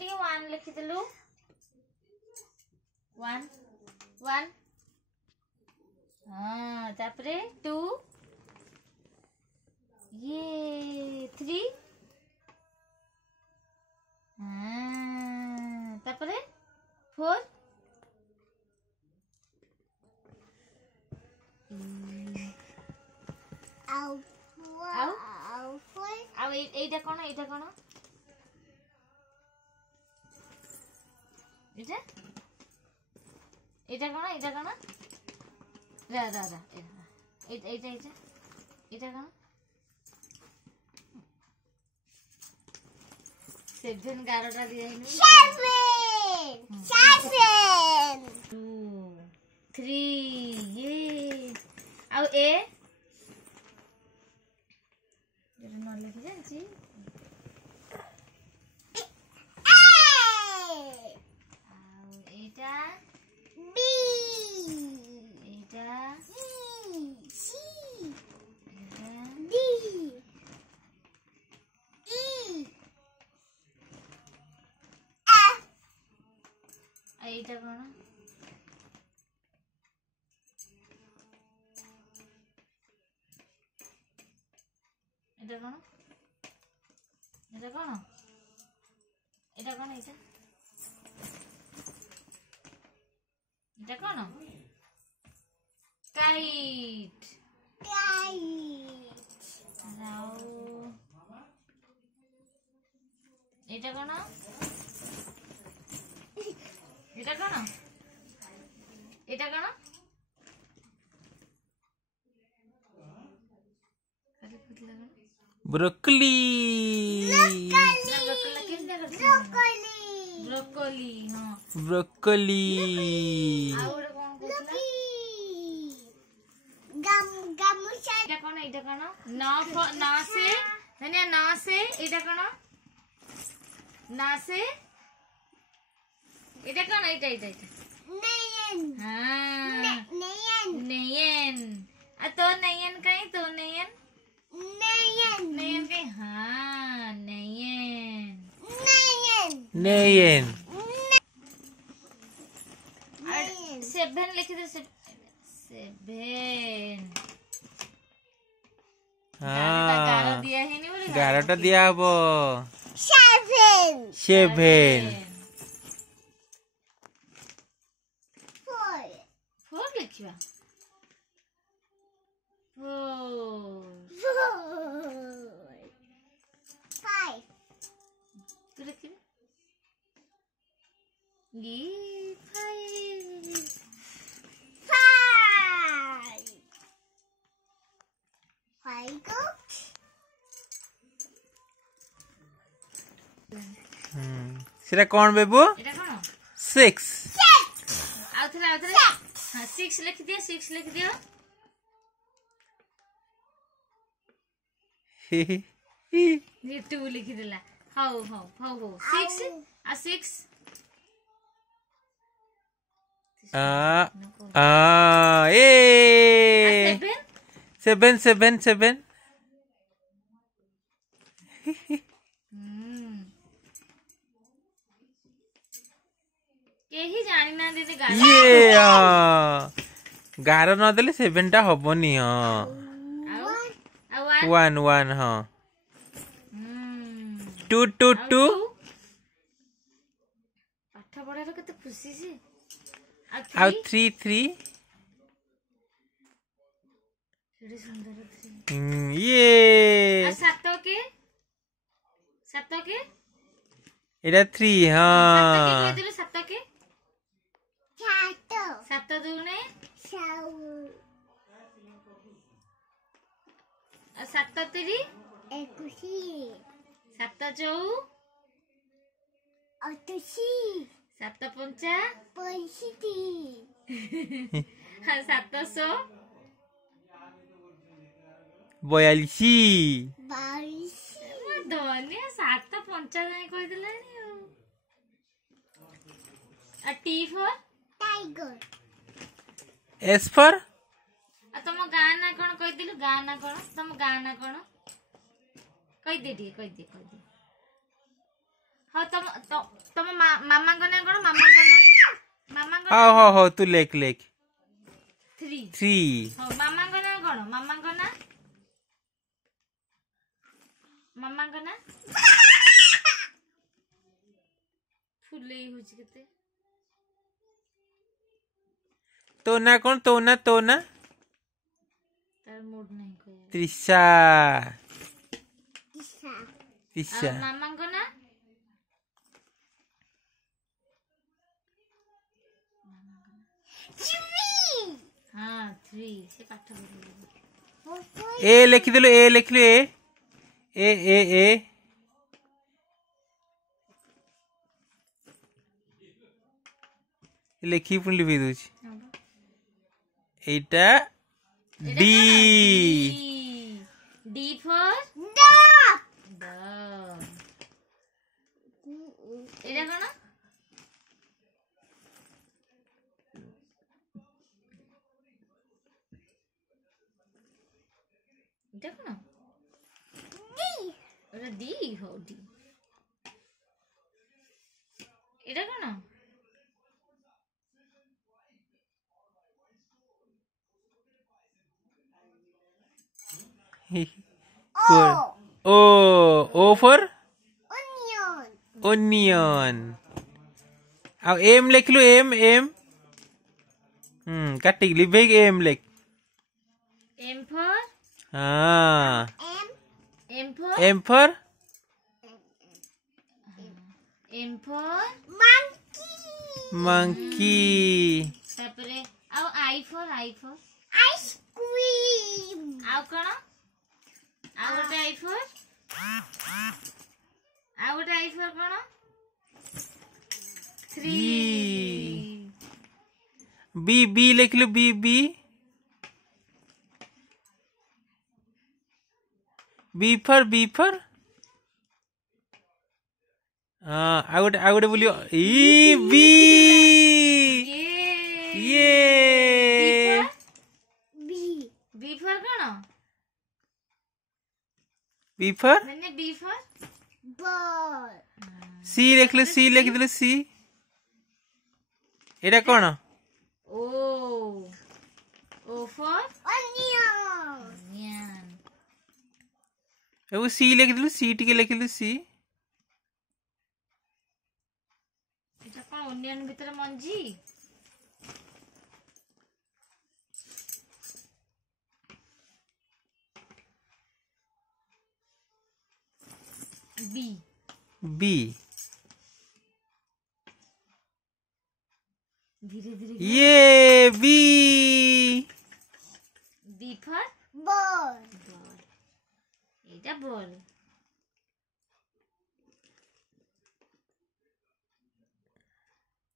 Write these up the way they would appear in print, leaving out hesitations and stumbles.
ଟିକେ 1 लिखिदेलु 1 1 हाँ तापरे 2 ये 3 हाँ तापरे 4 এইটা কোন এটা কোন এটা এটা কোন এটা কোন রা রা রা এটা এটা এটা এটা কোন 7 11টা দিইনি 7 2 3 ये आउ ए जेटा न लिखि जानछि आउ एटा बी एटा सी एटा डी ई एफ एटा कोन এটা কোন এটা কোন এটা কোন এটা এটা কোন কাইট কাইট রাও এটা কোন এটা কোন এটা কোন ब्रोकली ब्रोकली हाँ ब्रोकली ना से এটা কোন না से এটা কোন এটা এটা এটা नयन हां नयन आ तो नयन कहीं तो नयन नयन नयन कहीं हाँ नयन नयन 7 लिख दो 7 हाँ 11 दिया है नहीं बोले 11टा दिया हबो 7 4 लिखिवा 5 तू लिखिबे ये 5 को सेटा कौन बेबू एटा कोन 6 आउथरा हां 6 लिख दियो 6 लिख दियो ये 2 लिख दिला हाउ 6 आ 6 ए 7 7 केही जानि ना दीदी गाड़ी ये 11 न देले 7टा हबनी हां 1 1 हां 2 2 2 पाठ पढ़ा रो कते खुशी से आ 3 3 केडी सुंदर 3 ये आ 7 के एटा 3 हां 7 के 7 दुने 7 3 7 चौ 7 पंचा 700 42 धनिया 7 पंचा जाए कह दिलानी आ T for tiger S for आ तुम गाँ ना कौन कह दिलु गाँ ना कौन तुम गाँ ना कौन कह दे हाँ तम मामा को ना कौन मामा को हाँ तू लेख 3 हाँ मामा को ना कौन मामा को ना फुले होची केते तो ना कौन तो ना तार मूड नहीं कोई त्रिशा मामा को ना हाँ 3 से पाठ कर ए लिखिदेलु ए लिखिलु ए लिखी पुणी लिखी दूची एटा डी फॉर ड एटा कोन एटा कोन डी हो डी एटा कोन ओ फॉर ओनियन आ एम लिख लो एम काटी लिख एम लिख एम फॉर हाँ एम फॉर मंकी तापरे आई फॉर आइसक्रीम आउ कोन आउ गोटे आई फॉर कोन 3 बी लिख लो बी फॉर हाँ आउ गोटे बोलियो ई बी ये बी फॉर कोन बी फॉर मैंने बी फॉर बॉल सी लिख दिलो सी एटा कोन ओ फॉर ऑनियन एबो सी लिख दिलो सी टिके लिख दिलो सी एटा कोन ऑनियन भीतर मंजी बी धीरे ये B for ball Etah ball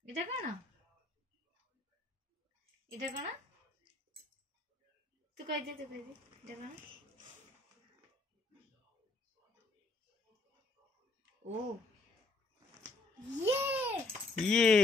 एटा कोन तू कह दे एटा कोन ओ ये